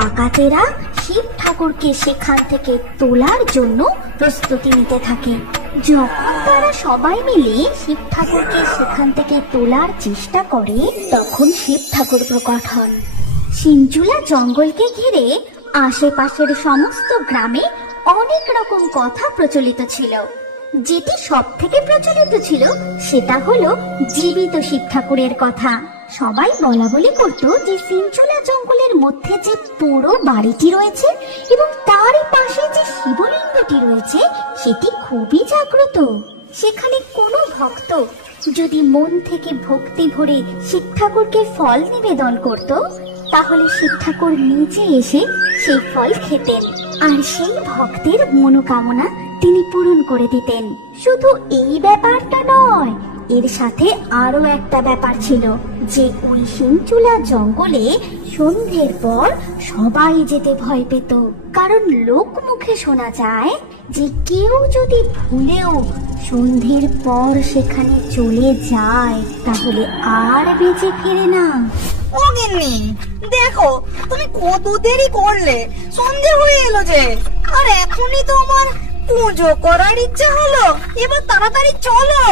ডাকাতেরা শিব ঠাকুরকে সেখান থেকে তোলার জন্য প্রস্তুতি নিতে থাকে। যখন তারা সবাই মিলে শিব ঠাকুরকে সেখান থেকে তোলার চেষ্টা করে, তখন শিব ঠাকুর প্রকট হন। শিমচুলা জঙ্গলকে ঘিরে আশেপাশের সমস্ত গ্রামে অনেক রকম কথা প্রচলিত ছিল। যেটি সব থেকে প্রচলিত ছিল সেটা হলো জীবিত শিব ঠাকুরের কথা। সবাই বলা বলি করতো যে শিমচুলা জঙ্গলের মধ্যে যে পুরো বাড়িটি রয়েছে এবং তারই পাশে যে শিবলিঙ্গটি রয়েছে সেটি খুবই জাগ্রত। সেখানে কোনো ভক্ত যদি মন থেকে ভক্তি ভরে শিব ঠাকুরকে ফল নিবেদন করত, তাহলে শিব ঠাকুর নিচে এসে সেই ফল খেতেন আর সেই ভক্তের মনোকামনা তিনি পূরণ করে দিতেন। শুধু এই ব্যাপারটা নয়, এর সাথে আরো একটা ব্যাপার ছিল যে ওই শিমচুলা জঙ্গলে সন্ধ্যের পর সবাই যেতে ভয় পেত, কারণ লোক মুখে শোনা যায় যে কেউ যদি ভুলেও সন্ধ্যের পর সেখানে চলে যায় তাহলে আর বেঁচে ফিরে না। ও গিন্নি, দেখো তুমি কত দেরি করলে, সন্ধে হয়ে এলো যে, আর এখনই তো আমার পুজো করার ইচ্ছা হলো। এবার তাড়াতাড়ি চলো।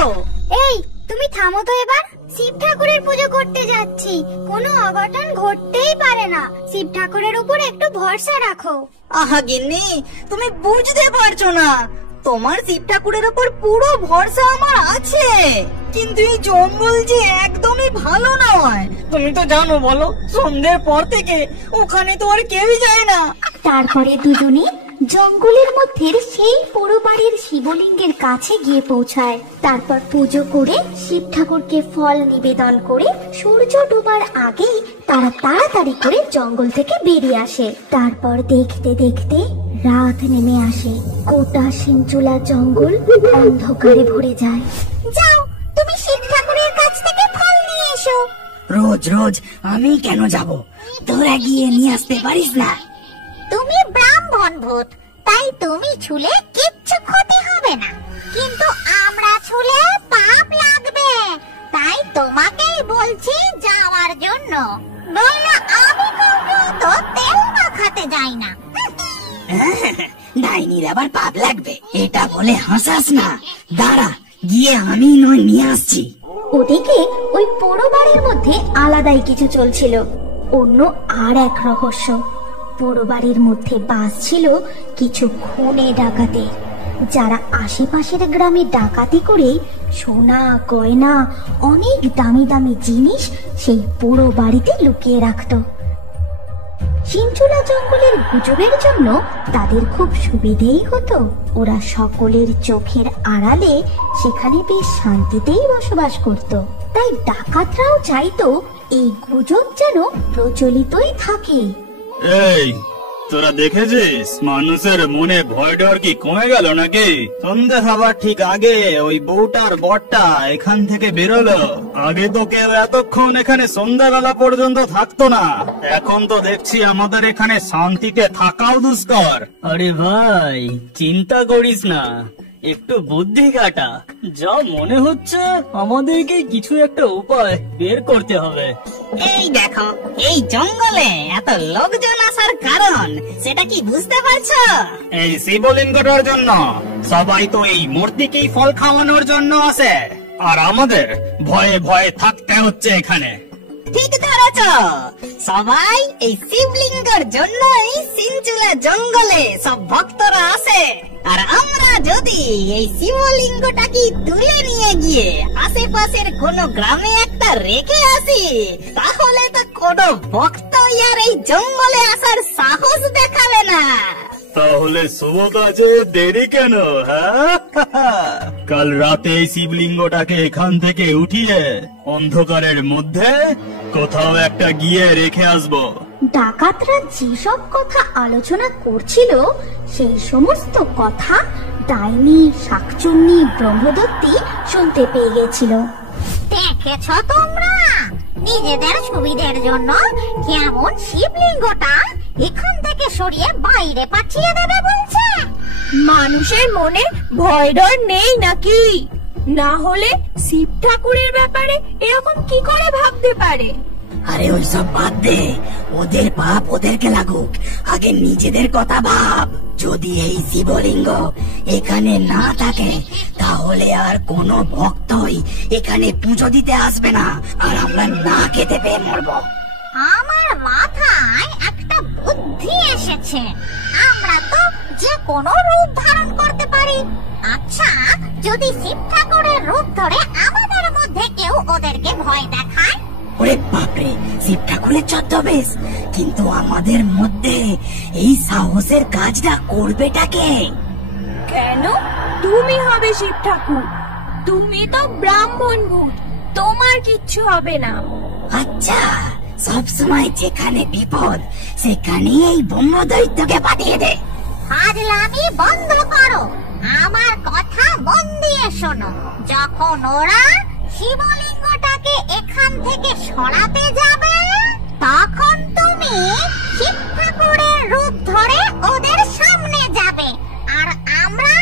এই তুমি থামো তো, এবার শিব ঠাকুরের পুজো করতে যাচ্ছি, কোনো অঘটন ঘটতেই পারে না। শিব ঠাকুরের উপর একটু ভরসা রাখো। আহা গিন্নি, তুমি বুঝতে পারছো না, তোমার শিব ঠাকুরের উপর পুরো ভরসা আমার আছে, কিন্তু এই জঙ্গল যে একদমই ভালো নয়। তুমি তো জানো, বলো, সন্ধ্যের পর থেকে ওখানে তো আর কেউই যায় না। তারপরে দুজনে জঙ্গলের মধ্যে সেই পুরো বাড়ির শিবলিঙ্গের কাছে গিয়ে পৌঁছায়। তারপর পুজো করে শিব ঠাকুরকে ফল নিবেদন করে সূর্য ডোবার আগেই তারা তাড়াতাড়ি করে জঙ্গল থেকে বেরিয়ে আসে। তারপর দেখতে দেখতে রাত নেমে আসে। গোটা শিমচুলা জঙ্গল অন্ধকারে ভরে যায়। যাও, তুমি শিব ঠাকুরের কাছ থেকে ফল নিয়ে এসো। রোজ রোজ আমি কেন যাব? তোরা গিয়ে নিয়ে আসতে পারিস না? তুমি ব্রাহ্মণ ভূত, তাই তুমি ছুলে কিচ্ছু ক্ষতি হবে না, কিন্তু আমরা ছুলে পাপ লাগবে। তাই তোমাকেই বলছি যাওয়ার জন্য, নইলে আমি কাউকে তো তেল মাখাতে যাই না। ডাইনির আবার পাপ লাগবে এটা বলে হাসাস না। দাঁড়া, গিয়ে আমি নয় নিয়ে আসছি। ওদিকে ওই পোড়ো বাড়ির মধ্যে আলাদাই কিছু চলছিল, অন্য আর এক রহস্য। পোড়ো বাড়ির মধ্যে বাস ছিল কিছু খুনে ডাকাতের, যারা আশেপাশের গ্রামে ডাকাতি করে সোনা গয়না অনেক দামি দামি জিনিস সেই পোড়ো বাড়িতে লুকিয়ে রাখত। শিমচুলা জঙ্গলের গুজবের জন্য তাদের খুব সুবিধেই হতো। ওরা সকলের চোখের আড়ালে সেখানে বেশ শান্তিতেই বসবাস করত। তাই ডাকাতরাও চাইতো এই গুজব যেন প্রচলিতই থাকে। এই, তোরা দেখেছিস মানুষের মনে ভয় ডর কি কমে গেল নাকি? সন্ধ্যে খাবার ঠিক আগে ওই বউটার বরটা এখান থেকে বেরোলো। আগে তো কেউ এতক্ষণ এখানে সন্ধ্যাবেলা পর্যন্ত থাকতো না, এখন তো দেখছি আমাদের এখানে শান্তিতে থাকাও দুষ্কর। আরে ভাই, চিন্তা করিস না, একটু বুদ্ধি কাটা। যা মনে হচ্ছে আমাদেরকে কিছু একটা উপায় বের করতে হবে। এই দেখো, এই জঙ্গলে এত লোকজন আসার কারণ সেটা কি বুঝতে পারছো? এই শিবলিঙ্গটার জন্য। সবাই তো এই মূর্তিকেই ফল খাওয়ানোর জন্য আসে, আর আমাদের ভয়ে ভয়ে থাকতে হচ্ছে এখানে। ঠিক ধরেছ, সবাই এই শিবলিঙ্গের জন্যই শিমচুলা জঙ্গলে সব ভক্তরা আসে। আর আমরা যদি এই শিবলিঙ্গটাকে তুলে নিয়ে গিয়ে আশেপাশের কোনো গ্রামে একটা রেখে আসি, তাহলে তো কোনো ভক্ত আর এই জঙ্গলে আসার সাহস দেখাবে না। তাহলে শুভ কাজে দেরি কেন? হ্যাঁ, কাল রাতে এই শিবলিঙ্গটাকে এখান থেকে উঠিয়ে অন্ধকারের মধ্যে কোথাও একটা গিয়ে রেখে আসবো। ডাকাতরা যেসব কথা আলোচনা করছিল সেই সমস্ত কথা ডাইনি, শাকচুন্নি, ব্রহ্মদত্তি শুনতে পেয়ে গেছিল। দেখেছ তোমরা, নিজেদের সুবিধের জন্য কেমন শিবলিঙ্গটা এখান থেকে সরিয়ে বাইরে পাঠিয়ে দেবে বলছে। মানুষের মনে ভয় ডর নেই নাকি? না হলে শিব ঠাকুরের ব্যাপারে এরকম কি করে ভাবতে পারে? আরে ওইসব বাদ দে, ওদের পাপ ওদেরকে লাগুক, আগে নিজেদের কথা ভাব। যদি এই শিবলিঙ্গ এখানে না থাকে তাহলে আর কোনো ভক্তই এখানে পুজো দিতে আসবে না, আর আমরা না খেতে পেয়ে মরবো। আমার মাথায় একটা বুদ্ধি এসেছে। আমরা তো যে কোনো রূপ ধারণ করতে পারি। আচ্ছা, যদি শিব ঠাকুরের রূপ ধরে আমাদের মধ্যে কেউ ওদেরকে ভয় দেখায়? ওরে বাপরে, শিব ঠাকুরের ছদ্মবেশ! কিন্তু আমাদের মধ্যে এই সাহসের কাজটা করবেটাকে? কেন? তুমি হবে শিব ঠাকুর। তুমি তো ব্রাহ্মণ ভূত, তোমার কিচ্ছু হবে না। আচ্ছা, সব সময় যেখানে বিপদ সেখানে এই ব্রহ্মদৈত্যকে পাঠিয়ে দে। ফাজলামি বন্ধ করো, আমার কথা মন দিয়ে শোনো। যখন ওরা শিবলিঙ্গটাকে এখান থেকে সরাতে যাবে, তখন তুমি শিব ঠাকুরের রূপ ধরে ওদের সামনে যাবে, আর আমরা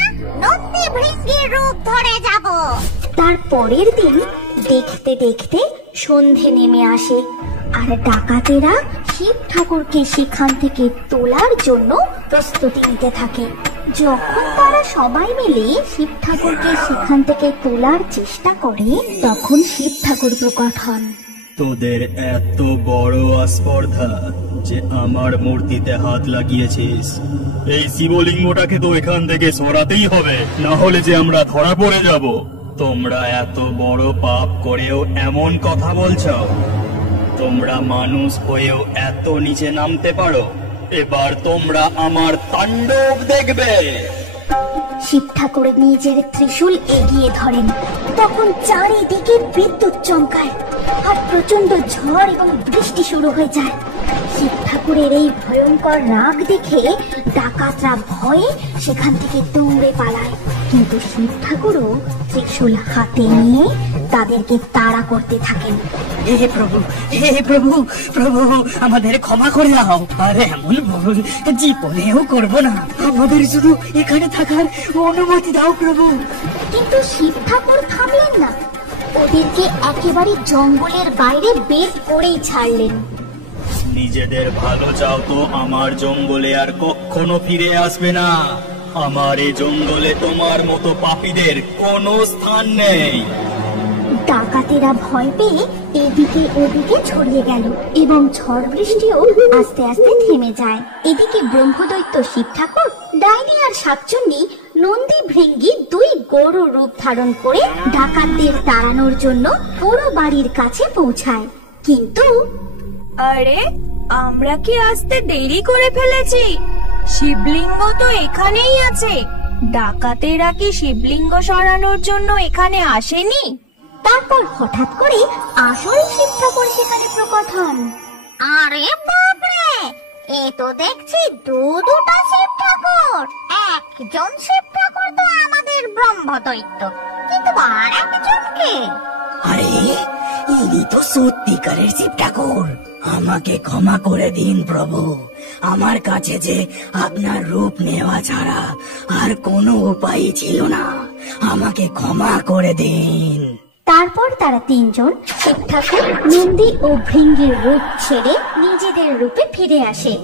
নন্দী ভৃঙ্গির রূপ ধরে যাব। তার পরের দিন দেখতে দেখতে সন্ধে নেমে আসে, আর ডাকাতেরা শিব ঠাকুরকে সেখান থেকে তোলার জন্য প্রস্তুতি নিতে থাকে। যখন তারা সবাই মিলে শিব ঠাকুরকে সেখান থেকে তোলার চেষ্টা করে, তখন শিব ঠাকুর প্রকট হন। তোদের এত বড় আস্পর্ধা যে আমার মূর্তিতে হাত লাগিয়েছিস। এই শিবলিঙ্গটাকে তো এখান থেকে সরাতেই হবে, না হলে যে আমরা ধরা পড়ে যাব। তোমরা এত বড় পাপ করেও এমন কথা বলছো? তোমরা মানুষ হয়েও এত নিচে নামতে পারো? এবার তোমরা আমার তাণ্ডব দেখবে। শিব ঠাকুর নিজের ত্রিশূল এগিয়ে ধরেন, তখন চারিদিকে বিদ্যুৎ চমকায় আর প্রচন্ড ঝড় এবং বৃষ্টি শুরু হয়ে যায়। শিব ঠাকুরের এই ভয়ঙ্কর রাগ দেখে ডাকাতরা ভয়ে সেখান থেকে দৌড়ে পালায়, কিন্তু শিব ঠাকুরও ত্রিশূল হাতে নিয়ে তাদেরকে তাড়া করতে থাকেন। হে প্রভু, হে প্রভু, প্রভু আমাদের ক্ষমা করে দাও। আরে এমন ভুল জীবনেও করবো না, আমাদের শুধু এখানে থাকার অনুমতি দাও প্রভু। কিন্তু শিব ঠাকুর থামলেন না, ওদেরকে একেবারে জঙ্গলের বাইরে বের করেই ছাড়লেন। নিজেদের ভালো চাও তো আমার জঙ্গলে আর কখনো ফিরে আসবে না। আমার এই জঙ্গলে তোমার মতো পাপীদের কোনো স্থান নেই। ডাকাতেরা ভয় পেয়ে এদিকে ওদিকে ছড়িয়ে গেল এবং ঝড় বৃষ্টিও আস্তে আস্তে থেমে যায়। এদিকে ব্রহ্মদৈত্য শিব ঠাকুর, ডাইনি আর শাকচুন্নি নন্দী ভৃঙ্গি দুই গৌর রূপ ধারণ করে ডাকাতদের তাড়ানোর জন্য পুরো বাড়ির কাছে পৌঁছায়। কিন্তু আরে, আমরা কি আসতে দেরি করে ফেলেছি? শিবলিঙ্গ তো এখানেই আছে। ডাকাতেরা কি শিবলিঙ্গ সরানোর জন্য এখানে আসেনি? তারপর হঠাৎ করে আসল শিব ঠাকুর সেখানে প্রকট হন। আরে বাপরে, এ তো দেখছি দুটো শিব ঠাকুর। একজন শিব ঠাকুর তো আমাদের ব্রহ্মদৈত্য, কিন্তু আর একজন কে? আরে ইনি তো সত্যিকারের শিব ঠাকুর। আমাকে ক্ষমা করে দিন প্রভু, আমার কাছে যে আপনার রূপ নেওয়া ছাড়া আর কোনো উপায় ছিল না। আমাকে ক্ষমা করে দিন। তারপর তারা তিনজন শিব ঠাকুর নন্দী ও ভৃঙ্গির রূপ ছেড়ে নিজেদের রূপে ফিরে আসে।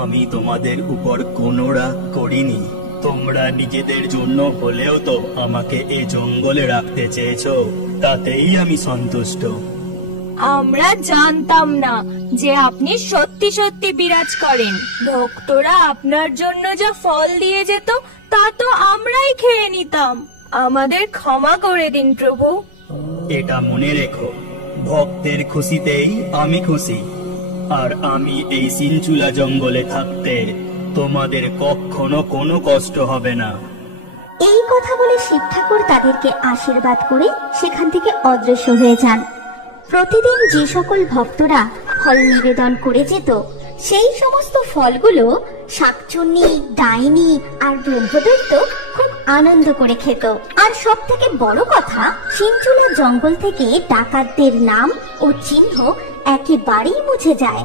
আমি তোমাদের উপর কোনো রাগ করিনি। তোমরা নিজেদের জন্য হলেও তো আমাকে এই জঙ্গলে রাখতে চেয়েছো, তাতেই আমি সন্তুষ্ট। আমরা জানতাম না যে আপনি সত্যি সত্যি বিরাজ করেন। ভক্তরা আপনার জন্য যা ফল দিয়ে যেত তা তো আমরাই খেয়ে নিতাম। আমাদের ক্ষমা করে দিন প্রভু। এটা মনে রেখো, ভক্তের খুশিতেই আমি খুশি। আর আমি এই সিনচুলা জঙ্গলে থাকতে তোমাদের কখনো কোনো কষ্ট হবে না। এই কথা বলে শিব ঠাকুর তাদেরকে আশীর্বাদ করে সেখান থেকে অদৃশ্য হয়ে যান। প্রতিদিন যে সকল ভক্তরা ফল নিবেদন করে যেত, সেই সমস্ত ফলগুলো শাকচুন্নি, ডাইনি আর ব্রহ্মদৈত্য খুব আনন্দ করে খেত। আর সব থেকে বড় কথা, সিনচুলা জঙ্গল থেকে ডাকাতদের নাম ও চিহ্ন একেবারেই মুছে যায়।